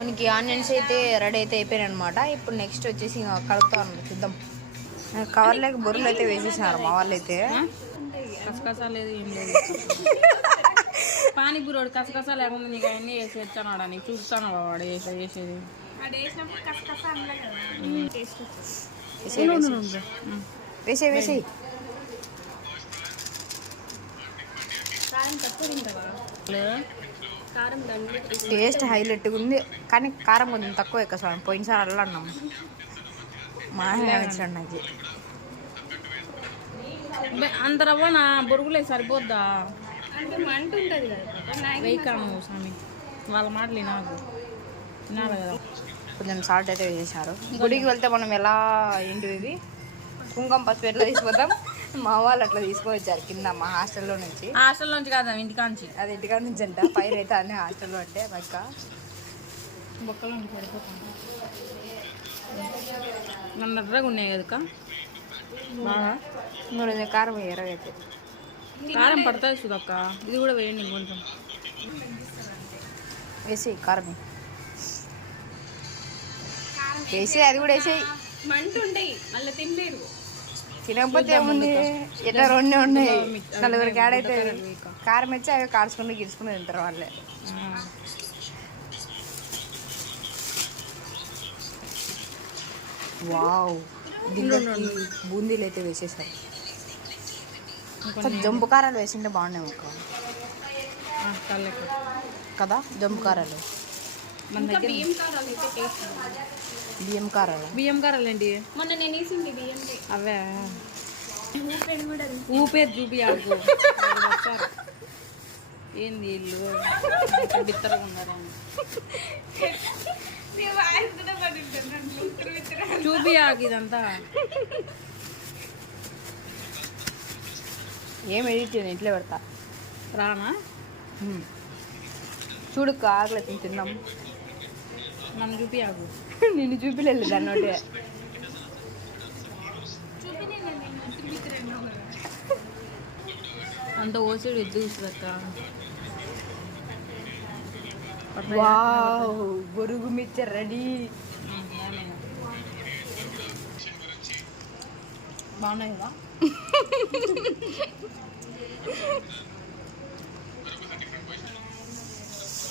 మనకి ఆనియన్స్ అయితే రెడీ అయితే అయిపోయాయి అనమాట. ఇప్పుడు నెక్స్ట్ వచ్చేసి కలుపుతా చూద్దాం. కవర్లోకి బొర్రలు అయితే వేసేసినారు మా వాళ్ళు అయితే. కసకసా లేదు ఏం లేదు. పానీపూరి వాడు కసకసా లేకుండా నీకు అవన్నీ వేసి వచ్చానాడా? నీకు చూస్తాను వాడు వేసేది. వేసే వేసే టేస్ట్ హైలైట్గా ఉంది, కానీ కారం కొంచెం తక్కువ ఎక్క సార్. పోయినసారి అలా అన్నాము మా వచ్చాడు నాకు. అంత రవ్వనా బొరుగులే సరిపోద్దా? వెయ్యకాను స్వామి వాళ్ళ మాటలు నాకు వినాలి కదా. కొంచెం సాల్ట్ అయితే వేసేసారు. గుడికి వెళ్తే మనం ఎలా ఏంటిది కుంకుమ పసుపు ఎట్లా తీసుకుపోతాం, మా వాళ్ళు అట్లా తీసుకొని వచ్చారు కింద మా హాస్టల్లో నుంచి. హాస్టల్ నుంచి కాదా ఇంటికాంచి? అది ఇంటికాడ నుంచి అంట. పైరు అయితే అన్నీ హాస్టల్లో అంటే మక్క బొక్కలో నుంచి పడిపోతాను. నన్ను ఎర్రగా ఉన్నాయి కదా బాగా. ఇంకా కారం ఎర్రగైతే కారం పడుతుంది సుధక్క. ఇది కూడా వేయండి ఇంకొంచెం వేసి కారం వేసి అది కూడా వేసి తినకపోతే ఏముంది, ఇట్లా రెండే ఉన్నాయి. నలుగురికి యాడ్ అయితే కారం వచ్చి అవి కాల్చుకుని గిలుచుకుని తింటారు వాళ్ళే. వావ్, దీంట్లోకి బూందీలు అయితే వేసేసారు. జంపు కారాలు వేసింటే బాగున్నాయి అక్క కదా. జంపు కారాలు మన దగ్గర బియ్యం కారాలు ఏంటి అవే ఊపేది చూపి ఆకు ఏంది ఇల్లు బిత్తరగా ఉన్నారని చూపి ఆకు ఇదంతా. ఏం ఎడిట్ చేయను, ఇంట్లో పెడతా. రానా చూడు ఆకలి తిన్నాం. నన్ను చూపి ఆకు. నిన్ను చూపిలేదు దాన్ని ఒకటి. అంత ఓసిడు ఎద్దు చూసుదక్క. వావ్, బొరుగు మిక్చర్ రెడీ. బాగున్నాయి కదా.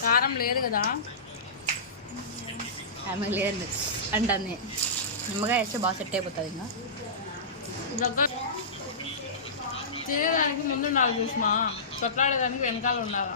కారం లేదు కదా. ఆమె లేదు అంటే నిమ్మగా వేస్తే బాగా సెట్ అయిపోతుంది. ఇంకా తినేదానికి ముందు ఉండాలి చూసినా, కొట్లాడేదానికి వెనకాల ఉండాలా.